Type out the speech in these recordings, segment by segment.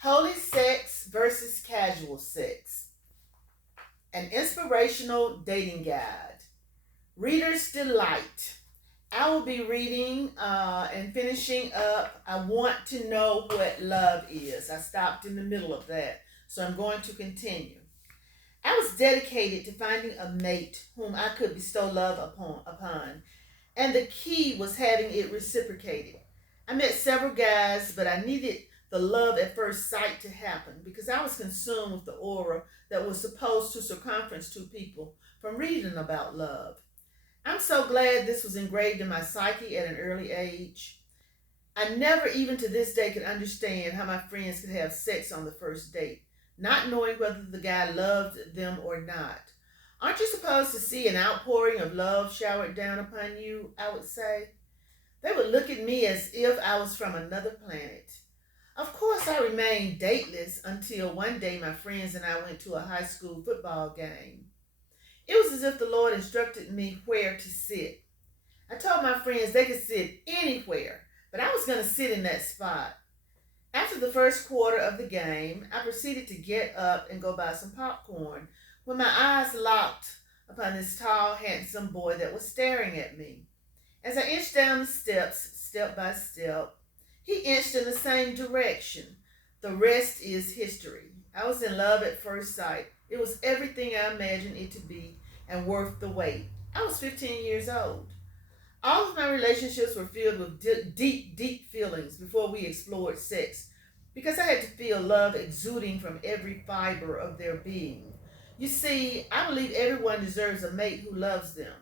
Holy Sex versus Casual Sex, an inspirational dating guide. Reader's Delight. I will be reading and finishing up. I want to know what love is. I stopped in the middle of that, so I'm going to continue. I was dedicated to finding a mate whom I could bestow love upon, and the key was having it reciprocated. I met several guys, but I needed the love at first sight to happen because I was consumed with the aura that was supposed to circumference two people from reading about love. I'm so glad this was engraved in my psyche at an early age. I never, even to this day, could understand how my friends could have sex on the first date, not knowing whether the guy loved them or not. Aren't you supposed to see an outpouring of love showered down upon you? I would say. They would look at me as if I was from another planet. Of course, I remained dateless until one day my friends and I went to a high school football game. It was as if the Lord instructed me where to sit. I told my friends they could sit anywhere, but I was going to sit in that spot. After the first quarter of the game, I proceeded to get up and go buy some popcorn when my eyes locked upon this tall, handsome boy that was staring at me. As I inched down the steps, step by step, he inched in the same direction. The rest is history. I was in love at first sight. It was everything I imagined it to be and worth the wait. I was 15 years old. All of my relationships were filled with deep feelings before we explored sex because I had to feel love exuding from every fiber of their being. You see, I believe everyone deserves a mate who loves them.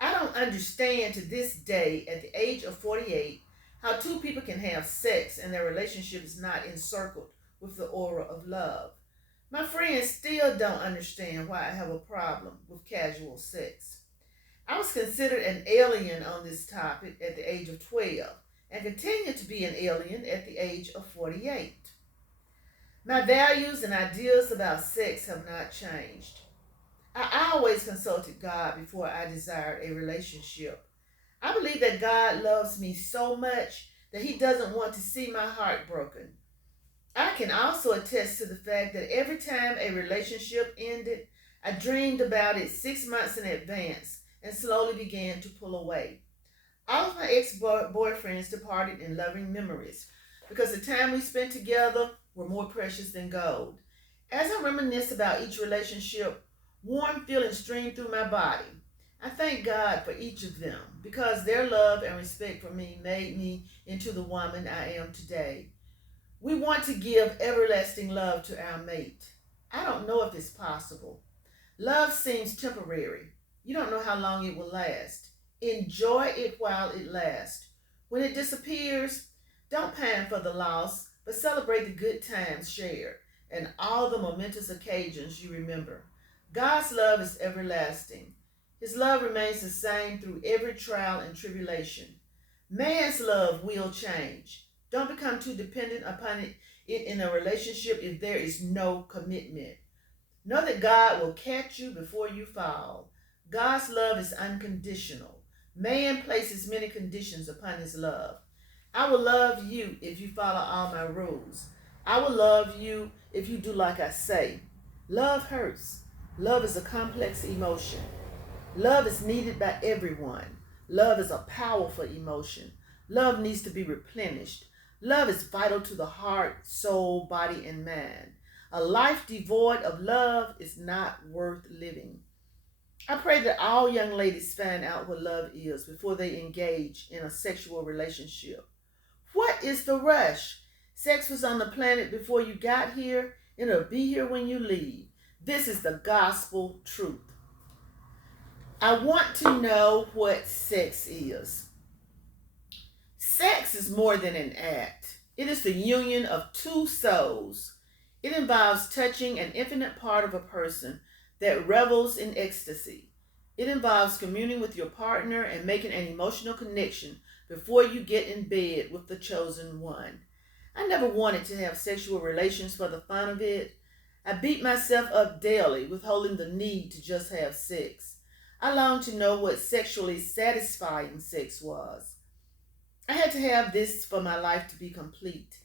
I don't understand to this day, at the age of 48, how two people can have sex and their relationship is not encircled with the aura of love. My friends still don't understand why I have a problem with casual sex. I was considered an alien on this topic at the age of 12 and continue to be an alien at the age of 48. My values and ideas about sex have not changed. I always consulted God before I desired a relationship. I believe that God loves me so much that He doesn't want to see my heart broken. I can also attest to the fact that every time a relationship ended, I dreamed about it 6 months in advance and slowly began to pull away. All of my ex-boyfriends departed in loving memories because the time we spent together were more precious than gold. As I reminisce about each relationship, warm feelings stream through my body. I thank God for each of them because their love and respect for me made me into the woman I am today. We want to give everlasting love to our mate. I don't know if it's possible. Love seems temporary. You don't know how long it will last. Enjoy it while it lasts. When it disappears, don't pine for the loss, but celebrate the good times shared and all the momentous occasions you remember. God's love is everlasting. His love remains the same through every trial and tribulation. Man's love will change. Don't become too dependent upon it in a relationship if there is no commitment. Know that God will catch you before you fall. God's love is unconditional. Man places many conditions upon his love. I will love you if you follow all my rules. I will love you if you do like I say. Love hurts. Love is a complex emotion. Love is needed by everyone. Love is a powerful emotion. Love needs to be replenished. Love is vital to the heart, soul, body, and mind. A life devoid of love is not worth living. I pray that all young ladies find out what love is before they engage in a sexual relationship. What is the rush? Sex was on the planet before you got here, and it'll be here when you leave. This is the gospel truth. I want to know what sex is. Sex is more than an act. It is the union of two souls. It involves touching an infinite part of a person that revels in ecstasy. It involves communing with your partner and making an emotional connection before you get in bed with the chosen one. I never wanted to have sexual relations for the fun of it. I beat myself up daily, withholding the need to just have sex. I longed to know what sexually satisfying sex was. I had to have this for my life to be complete.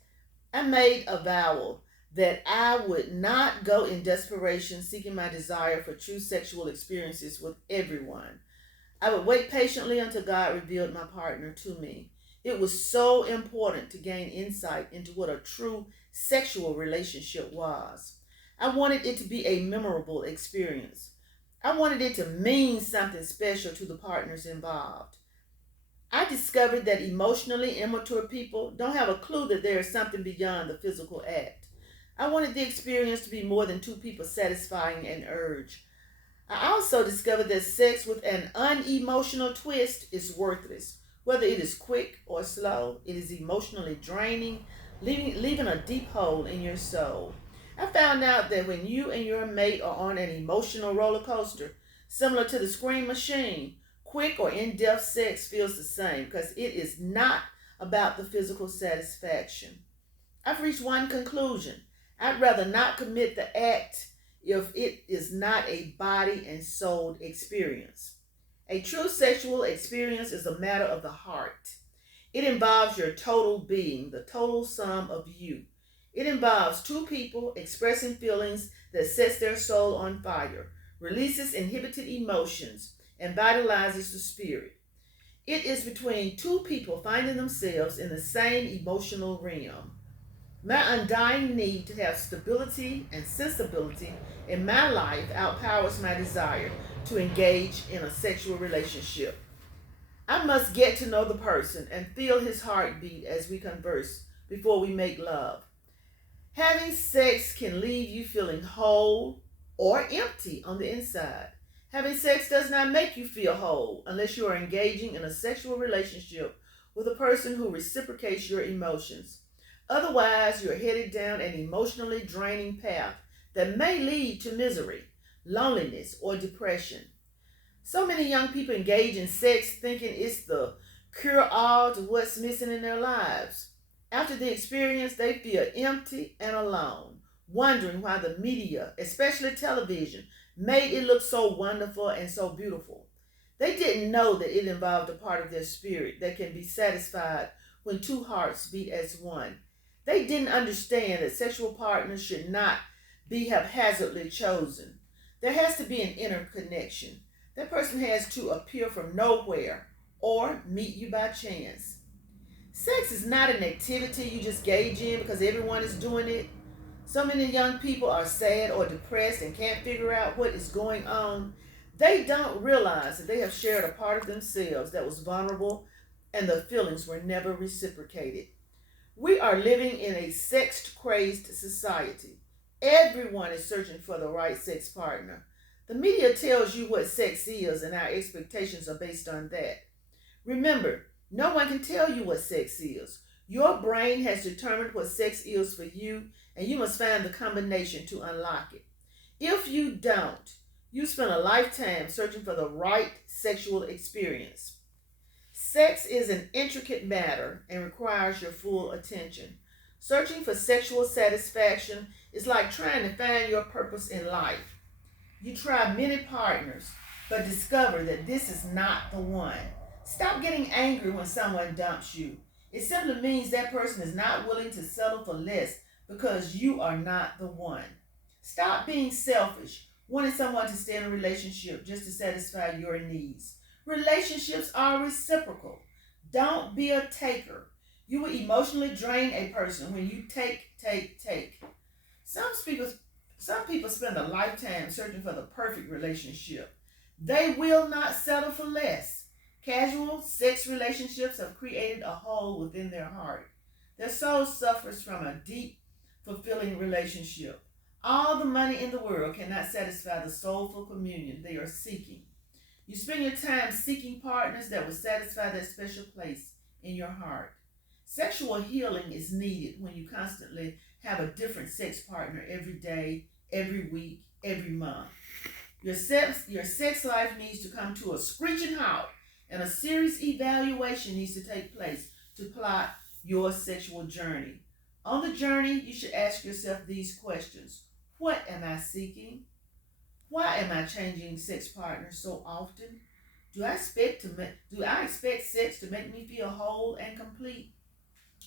I made a vow that I would not go in desperation seeking my desire for true sexual experiences with everyone. I would wait patiently until God revealed my partner to me. It was so important to gain insight into what a true sexual relationship was. I wanted it to be a memorable experience. I wanted it to mean something special to the partners involved. I discovered that emotionally immature people don't have a clue that there is something beyond the physical act. I wanted the experience to be more than two people satisfying an urge. I also discovered that sex with an unemotional twist is worthless. Whether it is quick or slow, it is emotionally draining, leaving a deep hole in your soul. I found out that when you and your mate are on an emotional roller coaster, similar to the Scream Machine, quick or in depth sex feels the same because it is not about the physical satisfaction. I've reached one conclusion. I'd rather not commit the act if it is not a body and soul experience. A true sexual experience is a matter of the heart. It involves your total being, the total sum of you. It involves two people expressing feelings that sets their soul on fire, releases inhibited emotions, and vitalizes the spirit. It is between two people finding themselves in the same emotional realm. My undying need to have stability and sensibility in my life outpowers my desire to engage in a sexual relationship. I must get to know the person and feel his heartbeat as we converse before we make love. Having sex can leave you feeling whole or empty on the inside. Having sex does not make you feel whole unless you are engaging in a sexual relationship with a person who reciprocates your emotions. Otherwise, you're headed down an emotionally draining path that may lead to misery, loneliness, or depression. So many young people engage in sex thinking it's the cure all to what's missing in their lives. After the experience, they feel empty and alone, wondering why the media, especially television, made it look so wonderful and so beautiful. They didn't know that it involved a part of their spirit that can be satisfied when two hearts beat as one. They didn't understand that sexual partners should not be haphazardly chosen. There has to be an inner connection. That person has to appear from nowhere or meet you by chance. Sex is not an activity you just gauge in because everyone is doing it. So many young people are sad or depressed and can't figure out what is going on. They don't realize that they have shared a part of themselves that was vulnerable and the feelings were never reciprocated. We are living in a sex crazed society. Everyone is searching for the right sex partner. The media tells you what sex is, and our expectations are based on that. Remember, no one can tell you what sex is. Your brain has determined what sex is for you, and you must find the combination to unlock it. If you don't, you spend a lifetime searching for the right sexual experience. Sex is an intricate matter and requires your full attention. Searching for sexual satisfaction is like trying to find your purpose in life. You try many partners, but discover that this is not the one. Stop getting angry when someone dumps you. It simply means that person is not willing to settle for less because you are not the one. Stop being selfish, wanting someone to stay in a relationship just to satisfy your needs. Relationships are reciprocal. Don't be a taker. You will emotionally drain a person when you take. Some people, some people spend a lifetime searching for the perfect relationship. They will not settle for less. Casual sex relationships have created a hole within their heart. Their soul suffers from a deep, fulfilling relationship. All the money in the world cannot satisfy the soulful communion they are seeking. You spend your time seeking partners that will satisfy that special place in your heart. Sexual healing is needed when you constantly have a different sex partner every day, every week, every month. Your sex life needs to come to a screeching halt, and a serious evaluation needs to take place to plot your sexual journey. On the journey, you should ask yourself these questions. What am I seeking? Why am I changing sex partners so often? Do I expect sex to make me feel whole and complete?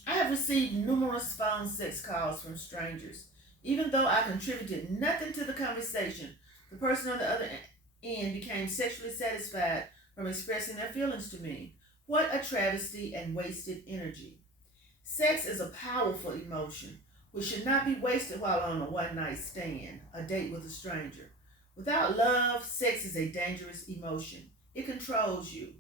I have received numerous phone sex calls from strangers. Even though I contributed nothing to the conversation, the person on the other end became sexually satisfied from expressing their feelings to me. What a travesty and wasted energy. Sex is a powerful emotion which should not be wasted while on a one night stand, a date with a stranger. Without love, sex is a dangerous emotion. It controls you.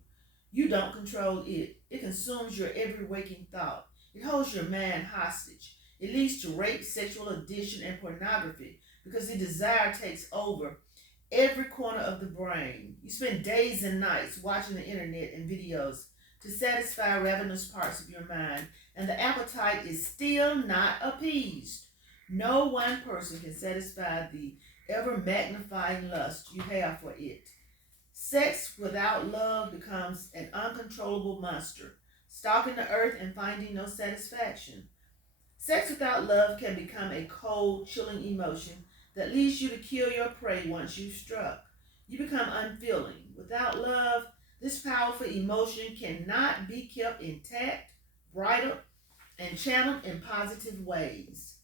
You don't control it. It consumes your every waking thought. It holds your mind hostage. It leads to rape, sexual addiction, and pornography because the desire takes over every corner of the brain. You spend days and nights watching the internet and videos to satisfy ravenous parts of your mind, and the appetite is still not appeased. No one person can satisfy the ever magnifying lust you have for it. Sex without love becomes an uncontrollable monster, stalking the earth and finding no satisfaction. Sex without love can become a cold, chilling emotion that leads you to kill your prey once you've struck. You become unfeeling. Without love, this powerful emotion cannot be kept intact, bridled, and channeled in positive ways.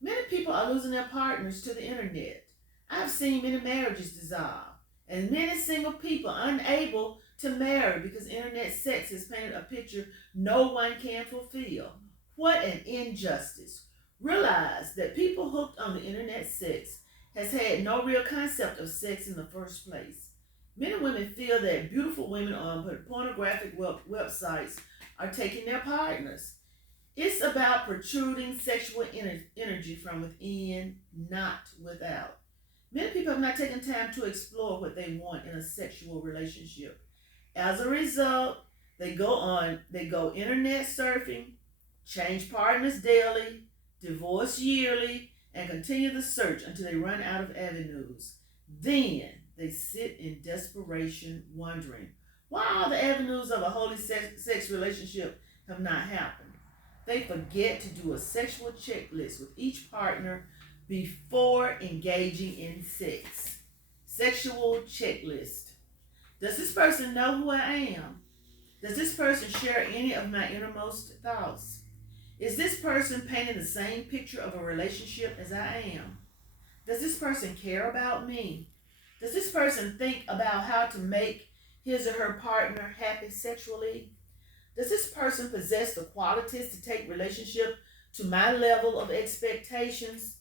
Many people are losing their partners to the internet. I've seen many marriages dissolve, and many single people unable to marry because internet sex has painted a picture no one can fulfill. What an injustice. Realize that people hooked on the internet sex has had no real concept of sex in the first place. Many women feel that beautiful women on pornographic websites are taking their partners. It's about protruding sexual energy from within, not without. Many people have not taken time to explore what they want in a sexual relationship. As a result, they go internet surfing, change partners daily, divorce yearly, and continue the search until they run out of avenues. Then they sit in desperation, wondering why all the avenues of a holy sex relationship have not happened. They forget to do a sexual checklist with each partner before engaging in sex. Sexual checklist. Does this person know who I am? Does this person share any of my innermost thoughts? Is this person painting the same picture of a relationship as I am? Does this person care about me? Does this person think about how to make his or her partner happy sexually? Does this person possess the qualities to take relationship to my level of expectations?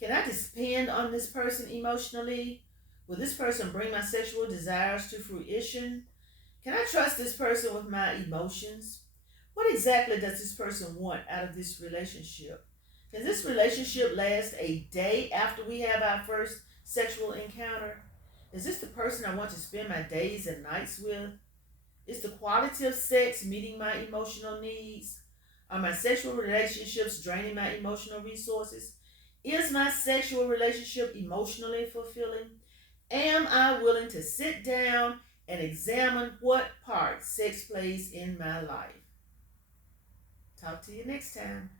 Can I depend on this person emotionally? Will this person bring my sexual desires to fruition? Can I trust this person with my emotions? What exactly does this person want out of this relationship? Can this relationship last a day after we have our first sexual encounter? Is this the person I want to spend my days and nights with? Is the quality of sex meeting my emotional needs? Are my sexual relationships draining my emotional resources? Is my sexual relationship emotionally fulfilling? Am I willing to sit down and examine what part sex plays in my life? Talk to you next time.